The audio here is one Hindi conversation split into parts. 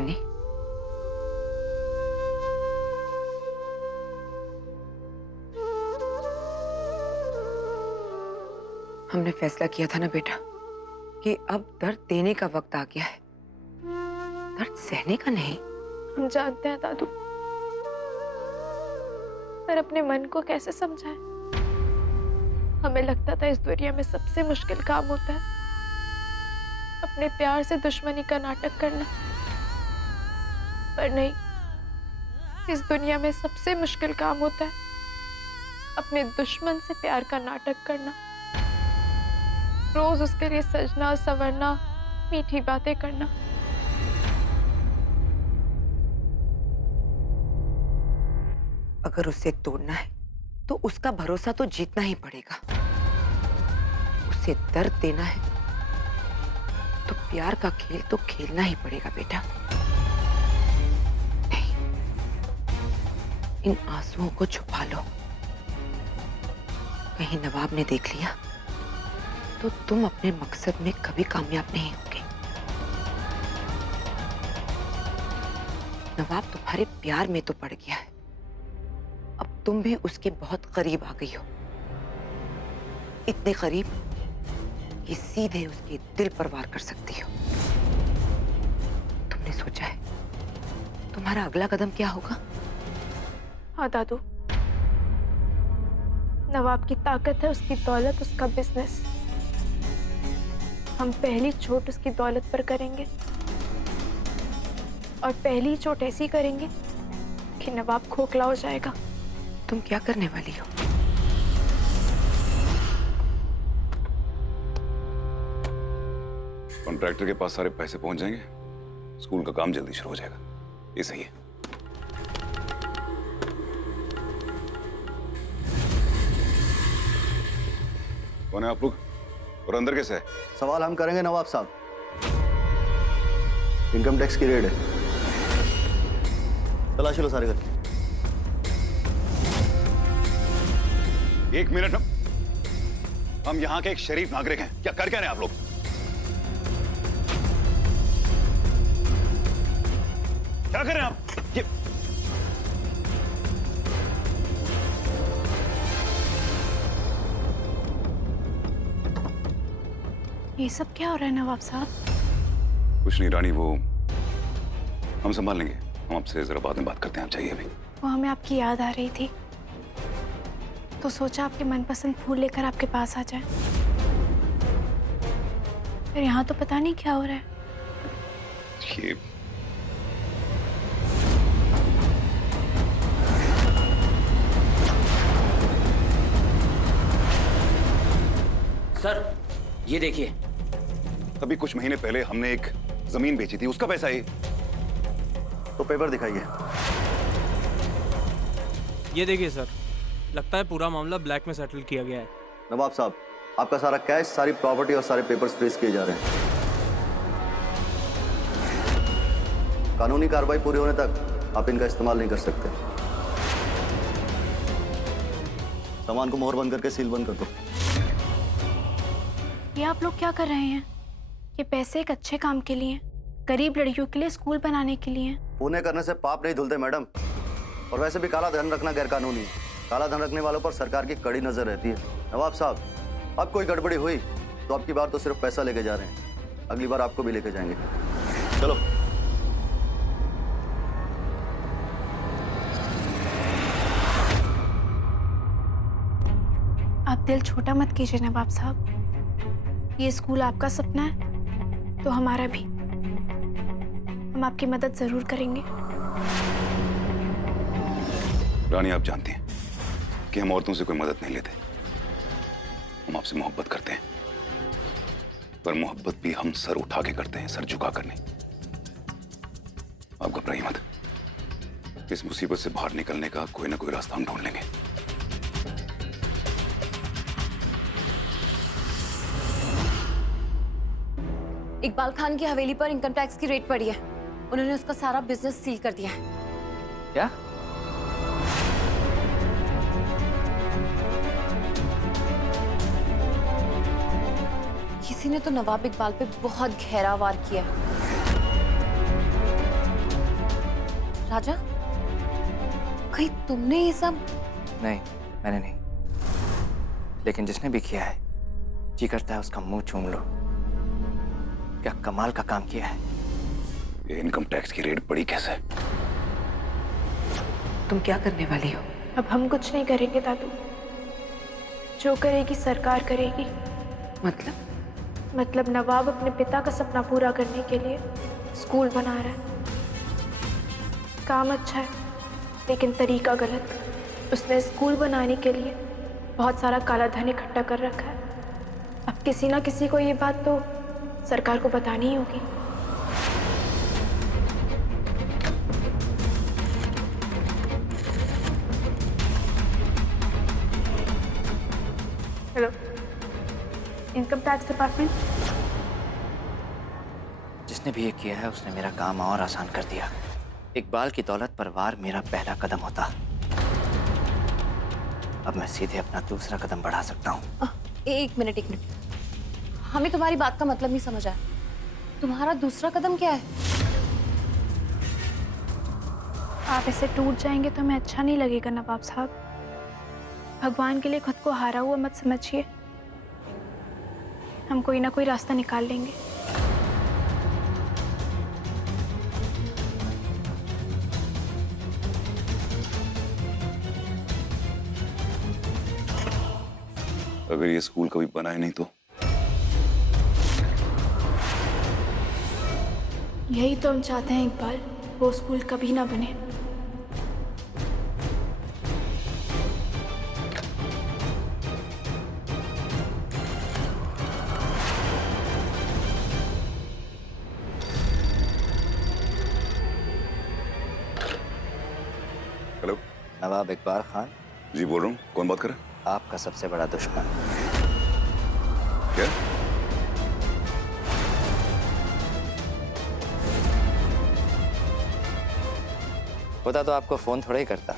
रानी, हमने फैसला किया था ना बेटा कि अब दर्द देने का वक्त आ गया है, दर्द सहने का नहीं। हम जानते हैं दादू, पर अपने मन को कैसे समझाएं? हमें लगता था इस दुनिया में सबसे मुश्किल काम होता है अपने प्यार से दुश्मनी का नाटक करना, पर नहीं, इस दुनिया में सबसे मुश्किल काम होता है अपने दुश्मन से प्यार का नाटक करना। रोज उसके लिए सजना संवरना, मीठी बातें करना। अगर उसे तोड़ना है तो उसका भरोसा तो जीतना ही पड़ेगा। उसे दर्द देना है तो प्यार का खेल तो खेलना ही पड़ेगा बेटा। नहीं, इन आंसुओं को छुपा लो। कहीं नवाब ने देख लिया तो तुम अपने मकसद में कभी कामयाब नहीं होगे। नवाब तुम्हारे प्यार में तो पड़ गया है, अब तुम भी उसके बहुत करीब आ गई हो, इतने करीब कि सीधे उसके दिल पर वार कर सकती हो। तुमने सोचा है तुम्हारा अगला कदम क्या होगा? हाँ दादू, नवाब की ताकत है, उसकी दौलत, उसका बिजनेस। हम पहली चोट उसकी दौलत पर करेंगे और पहली चोट ऐसी करेंगे कि नवाब खोखला हो जाएगा। तुम क्या करने वाली हो? कॉन्ट्रैक्टर के पास सारे पैसे पहुंच जाएंगे, स्कूल का काम जल्दी शुरू हो जाएगा। ये सही है। कौन है आप लोग और अंदर कैसे है? सवाल हम करेंगे नवाब साहब। इनकम टैक्स की रेड है, तलाशी लो सारे करके। एक मिनट, हम यहाँ के एक शरीफ नागरिक हैं, क्या कर क्या रहे हैं आप लोग? क्या कर रहे हैं आप? ये सब क्या हो रहा है नवाब साहब? कुछ नहीं रानी, वो हम संभाल लेंगे। हम आपसे जरा बाद में बात करते हैं, आप चाहिए अभी। वो हमें आपकी याद आ रही थी तो सोचा आपके मनपसंद फूल लेकर आपके पास आ जाए। फिर यहाँ तो पता नहीं क्या हो रहा है। ये सर, ये देखिए। अभी कुछ महीने पहले हमने एक जमीन बेची थी, उसका पैसा है। तो पेपर दिखाइए। ये देखिए सर, लगता है पूरा मामला ब्लैक में सेटल किया गया है। नवाब साहब, आपका सारा कैश, सारी प्रॉपर्टी और सारे पेपर्स फ्रीज किए जा रहे हैं। कानूनी कार्रवाई पूरी होने तक आप इनका इस्तेमाल नहीं कर सकते। सामान को मोहर बंद करके सील बंद कर दो। ये आप लोग क्या कर रहे हैं? ये पैसे एक अच्छे काम के लिए, गरीब लड़कियों के लिए स्कूल बनाने के लिए। पुण्य करने से पाप नहीं धुलते मैडम, और वैसे भी काला धन रखना गैर कानूनी है। काला धन रखने वालों पर सरकार की कड़ी नजर रहती है। नवाब साहब, अब कोई गड़बड़ी हुई तो आपकी बार तो सिर्फ पैसा लेके जा रहे हैं, अगली बार आपको भी लेके जाएंगे। चलो। आप दिल छोटा मत कीजिए नवाब साहब, ये स्कूल आपका सपना है तो हमारा भी। हम आपकी मदद जरूर करेंगे। रानी, आप जानती हैं कि हम औरतों से कोई मदद नहीं लेते। हम आपसे मोहब्बत करते हैं, पर मोहब्बत भी हम सर उठा के करते हैं, सर झुका कर नहीं। आप घबराइए मत, इस मुसीबत से बाहर निकलने का कोई ना कोई रास्ता हम ढूंढ लेंगे। इकबाल खान की हवेली पर इनकम टैक्स की रेड पड़ी है। उन्होंने उसका सारा बिजनेस सील कर दिया है। क्या? किसी ने तो नवाब इकबाल पे बहुत गहरा वार किया है। राजा, कहीं तुमने ये सब? नहीं, मैंने नहीं। लेकिन जिसने भी किया है, जी करता है उसका मुंह चूम लो। क्या कमाल का काम किया है। ये इनकम टैक्स की रेड पड़ी कैसे? तुम क्या करने वाली हो? अब हम कुछ नहीं करेंगे दादू, जो करेगी सरकार करेगी। मतलब नवाब अपने पिता का सपना पूरा करने के लिए स्कूल बना रहा है। काम अच्छा है लेकिन तरीका गलत। उसने स्कूल बनाने के लिए बहुत सारा काला धन इकट्ठा कर रखा है। अब किसी ना किसी को ये बात तो सरकार को बतानी ही होगी। Hello, income tax department. जिसने भी ये किया है उसने मेरा काम और आसान कर दिया। इकबाल की दौलत पर वार मेरा पहला कदम होता। अब मैं सीधे अपना दूसरा कदम बढ़ा सकता हूँ। एक मिनट। हमें तुम्हारी बात का मतलब नहीं समझ आया। तुम्हारा दूसरा कदम क्या है? आप ऐसे टूट जाएंगे तो हमें अच्छा नहीं लगेगा नवाब साहब। भगवान के लिए खुद को हारा हुआ मत समझिए। हम कोई ना कोई रास्ता निकाल लेंगे। अगर ये स्कूल कभी बना ही नहीं तो? यही तो हम चाहते हैं इकबाल, वो स्कूल कभी ना बने। हेलो, नवाब इकबाल खान, जी बोल रहा हूँ। कौन बात कर रहा है? आपका सबसे बड़ा दुश्मन। क्या? होता तो आपको फोन थोड़ा ही करता।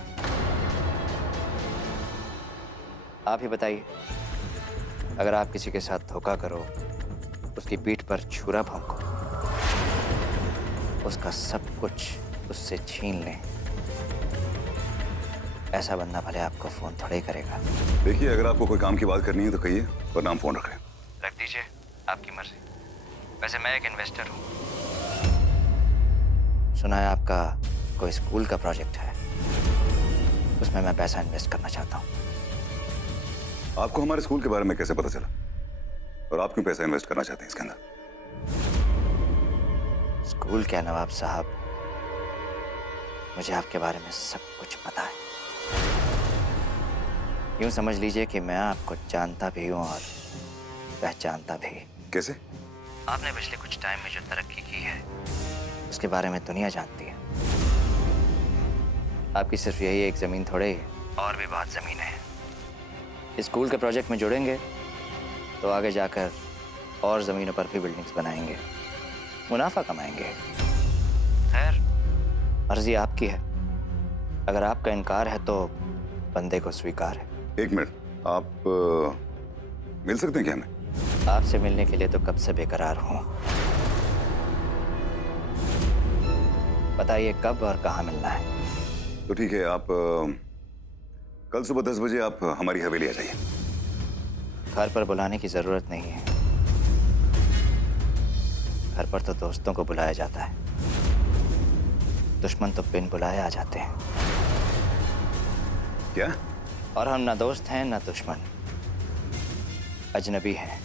आप ही बताइए, अगर आप किसी के साथ धोखा करो, उसकी पीठ पर छुरा भोंको, उसका सब कुछ उससे छीन लें, ऐसा बंदा भले आपको फोन थोड़ा ही करेगा। देखिए, अगर आपको कोई काम की बात करनी है तो कहिए, वरना हम फोन रख रहे हैं। रख दीजिए, आपकी मर्जी। वैसे मैं एक इन्वेस्टर हूँ। सुना है आपका कोई स्कूल का प्रोजेक्ट है, उसमें मैं पैसा इन्वेस्ट करना चाहता हूँ। आपको हमारे स्कूल के बारे में कैसे पता चला? और आप क्यों पैसा इन्वेस्ट करना चाहते हैं इसके अंदर? स्कूल क्या नवाब साहब, मुझे आपके बारे में सब कुछ पता है। यूं समझ लीजिए कि मैं आपको जानता भी हूँ और पहचानता भी। कैसे? आपने पिछले कुछ टाइम में जो तरक्की की है उसके बारे में दुनिया जानती है। आपकी सिर्फ यही एक जमीन थोड़े ही, और भी बहुत जमीन है। इस स्कूल के प्रोजेक्ट में जुड़ेंगे तो आगे जाकर और जमीनों पर भी बिल्डिंग्स बनाएंगे, मुनाफा कमाएंगे। खैर, मर्जी आपकी है। अगर आपका इनकार है तो बंदे को स्वीकार है। एक मिनट, आप मिल सकते हैं क्या हमें? आपसे मिलने के लिए तो कब से बेकरार हूं। बताइए कब और कहाँ मिलना है? तो ठीक है, आप कल सुबह 10 बजे आप हमारी हवेली आ जाइए। घर पर बुलाने की जरूरत नहीं है। घर पर तो दोस्तों को बुलाया जाता है, दुश्मन तो बिन बुलाए आ जाते हैं। क्या? और हम ना दोस्त हैं ना दुश्मन, अजनबी हैं।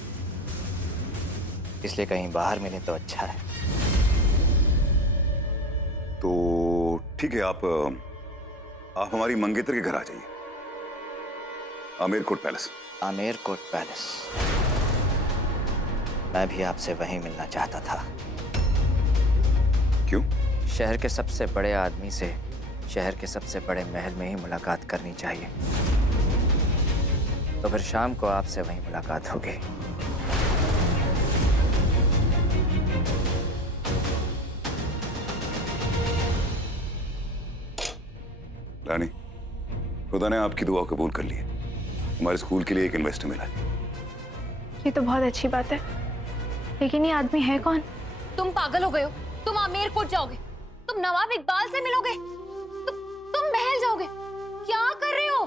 इसलिए कहीं बाहर मिले तो अच्छा है। तो ठीक है, आप हमारी मंगेतर के घर आ जाइए, Amer court palace. Amer court palace. मैं भी आपसे वहीं मिलना चाहता था। क्यों? शहर के सबसे बड़े आदमी से शहर के सबसे बड़े महल में ही मुलाकात करनी चाहिए। तो फिर शाम को आपसे वहीं मुलाकात होगी। रानी, खुदा ने आपकी दुआ कबूल कर ली है। हमारे स्कूल के लिए एक इन्वेस्टर मिला है। ये तो बहुत अच्छी बात है, लेकिन ये आदमी है कौन? तुम पागल हो गए हो? तुम आमेर कोर्ट जाओगे? तुम नवाब इकबाल से मिलोगे? तुम महल जाओगे? क्या कर रहे हो?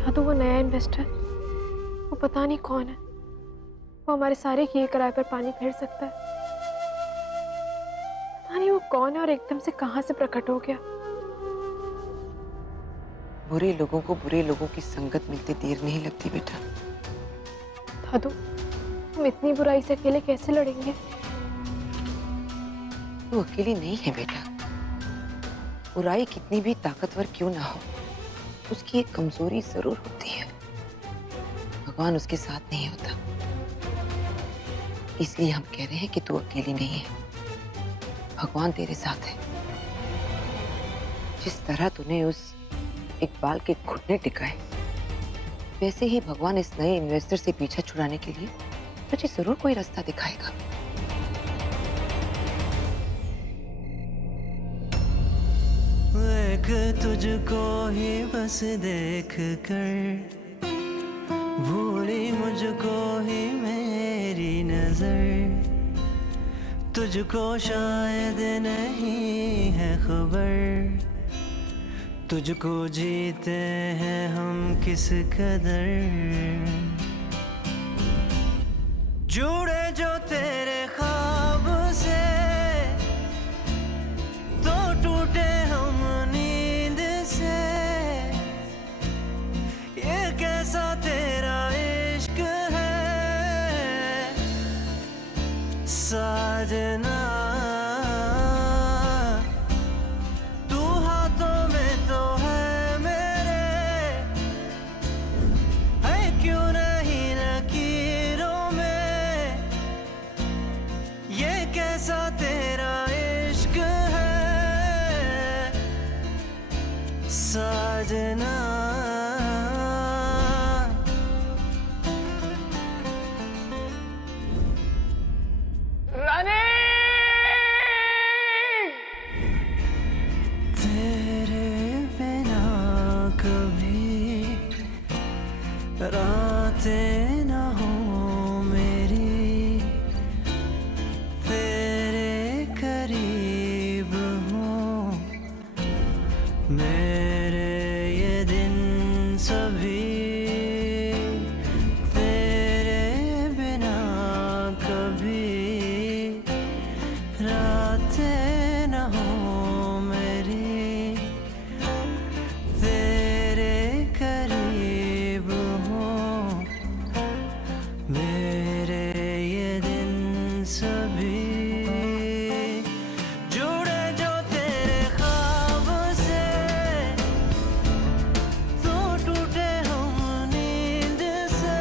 हाँ तो वो नया इन्वेस्टर, वो पता नहीं कौन है, वो हमारे सारे किए किराए पर पानी फेर सकता है। पता नहीं वो कौन है और एकदम से कहां से प्रकट हो गया। बुरे लोगों को बुरे लोगों की संगत मिलते देर नहीं लगती बेटा। दादू, हम इतनी बुराई से अकेले कैसे लड़ेंगे? तू अकेली नहीं है बेटा। बुराई कितनी भी ताकतवर क्यों ना हो, उसकी एक कमजोरी जरूर होती है। भगवान उसके साथ नहीं होता, इसलिए हम कह रहे हैं कि तू अकेली नहीं है, भगवान तेरे साथ है। जिस तरह तूने उस इकबाल के घुटने टिकाए, वैसे ही भगवान इस नए इन्वेस्टर से पीछा छुड़ाने के लिए तुझे जरूर कोई रास्ता दिखाएगा। देख तुझको ही बस देख कर भूली मुझको ही मेरी नजर, तुझको शायद नहीं है खबर, तुझको जीते हैं हम किस कदर। जुड़े जो तेरे ख्वाब से तो टूटे हम नींद से, ये कैसा तेरा इश्क है साजना। तू हाथों में तो है मेरे, है क्यों नहीं लकीरों में, ये कैसा तेरा इश्क है साजना। तेरे बिना कभी रातें न हो मेरी, तेरे करीब हो मेरे ये दिन सभी, तेरे बिना कभी रातें न हो मेरी, तेरे करीब हो मेरे ये दिन सभी। जुड़े जो तेरे ख्वाब से तो टूटे हम नींद से,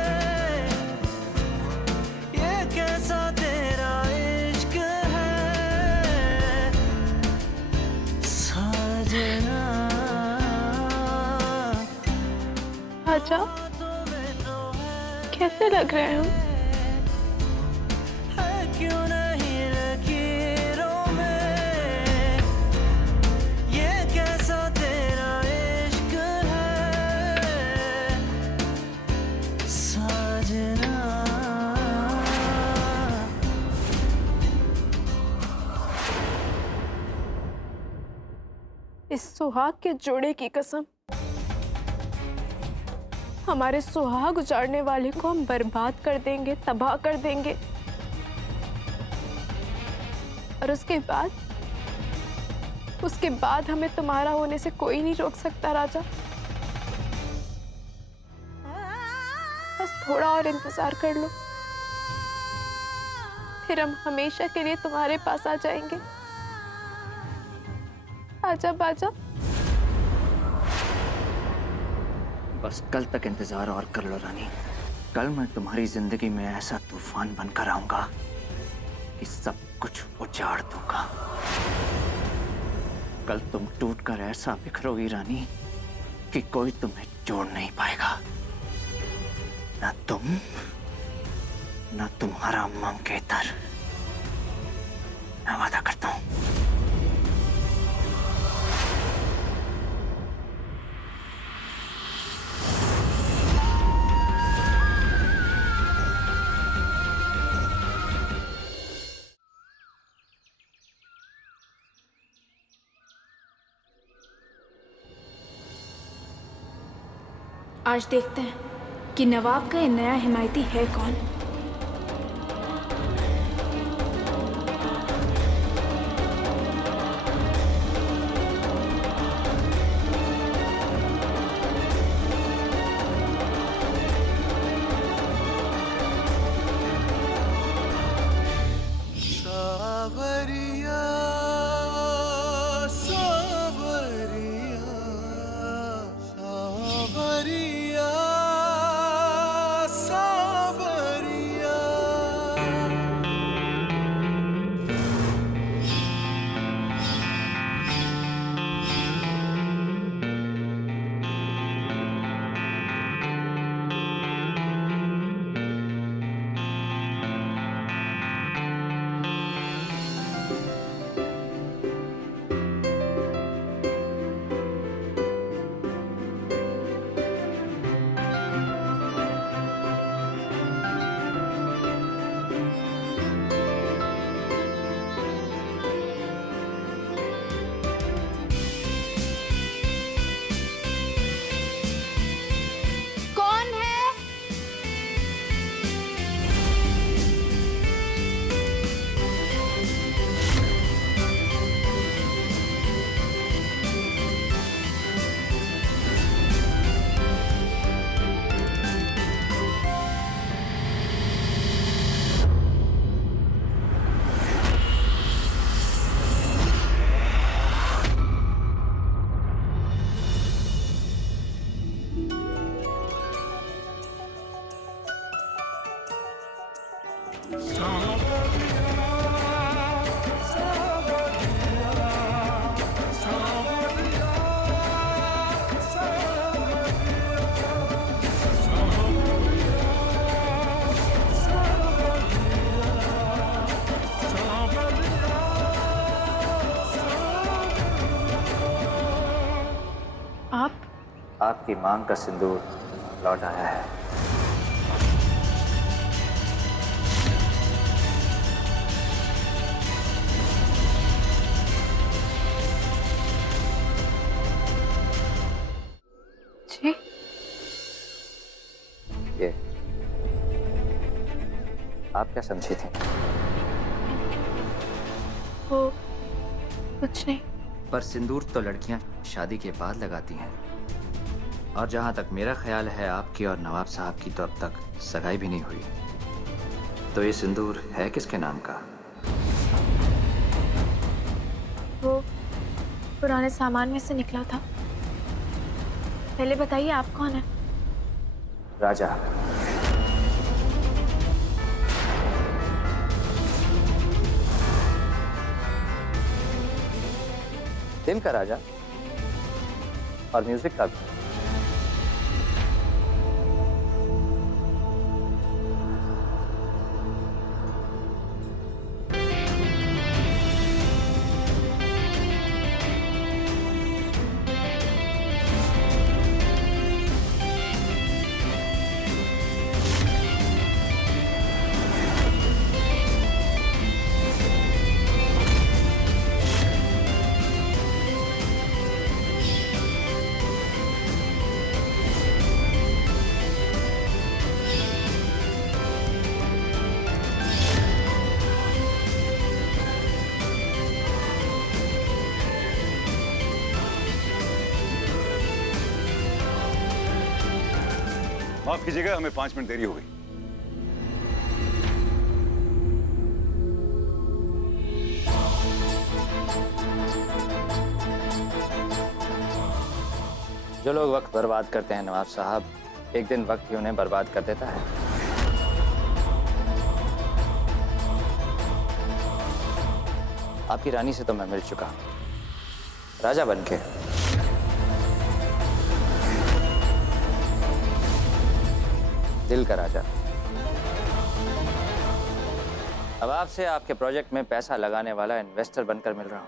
ये कैसा तेरा इश्क है साजना। आजा, कैसे लग रहे हैं हम? है क्यों नहीं लकीरों में, ये कैसा तेरा इश्क है साजना। इस सुहाग के जोड़े की कसम, हमारे सुहाग उजाड़ने वाले को हम बर्बाद कर देंगे, तबाह कर देंगे। और उसके बाद हमें तुम्हारा होने से कोई नहीं रोक सकता राजा। बस थोड़ा और इंतजार कर लो, फिर हम हमेशा के लिए तुम्हारे पास आ जाएंगे। आजा बाजा। बस कल तक इंतजार और कर लो रानी। कल मैं तुम्हारी जिंदगी में ऐसा तूफान बनकर आऊंगा कि सब कुछ उजाड़ दूंगा। कल तुम टूटकर ऐसा बिखरोगी रानी कि कोई तुम्हें जोड़ नहीं पाएगा, ना तुम ना तुम्हारा मंगेतर। मैं वादा करता हूं। आज देखते हैं कि नवाब का ये नया हिमायती है कौन। सावरिया सावरिया सावरिया सावरिया। कौन है? आप? आपकी मांग का सिंदूर लौट आया है। जी ये आप क्या समझी थी? वो कुछ नहीं। पर सिंदूर तो लड़कियां शादी के बाद लगाती हैं, और जहां तक मेरा ख्याल है आपकी और नवाब साहब की तो अब तक सगाई भी नहीं हुई। तो ये सिंदूर है किसके नाम का? वो पुराने सामान में से निकला था। पहले बताइए आप कौन है? राजा। दिल का राजा और म्यूजिक का भी। माफ कीजिएगा, हमें 5 मिनट देरी हो गई। जो लोग वक्त बर्बाद करते हैं नवाब साहब, एक दिन वक्त ही उन्हें बर्बाद कर देता है। आपकी रानी से तो मैं मिल चुका, राजा बनके। दिल का राजा। अब आपसे आपके प्रोजेक्ट में पैसा लगाने वाला इन्वेस्टर बनकर मिल रहा हूं।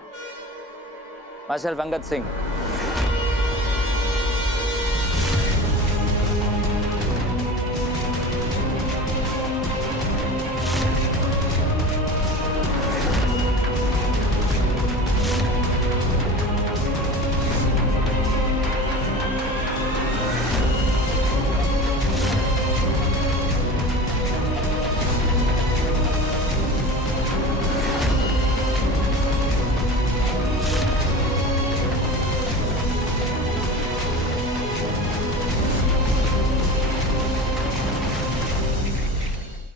मार्शल अंगद सिंह।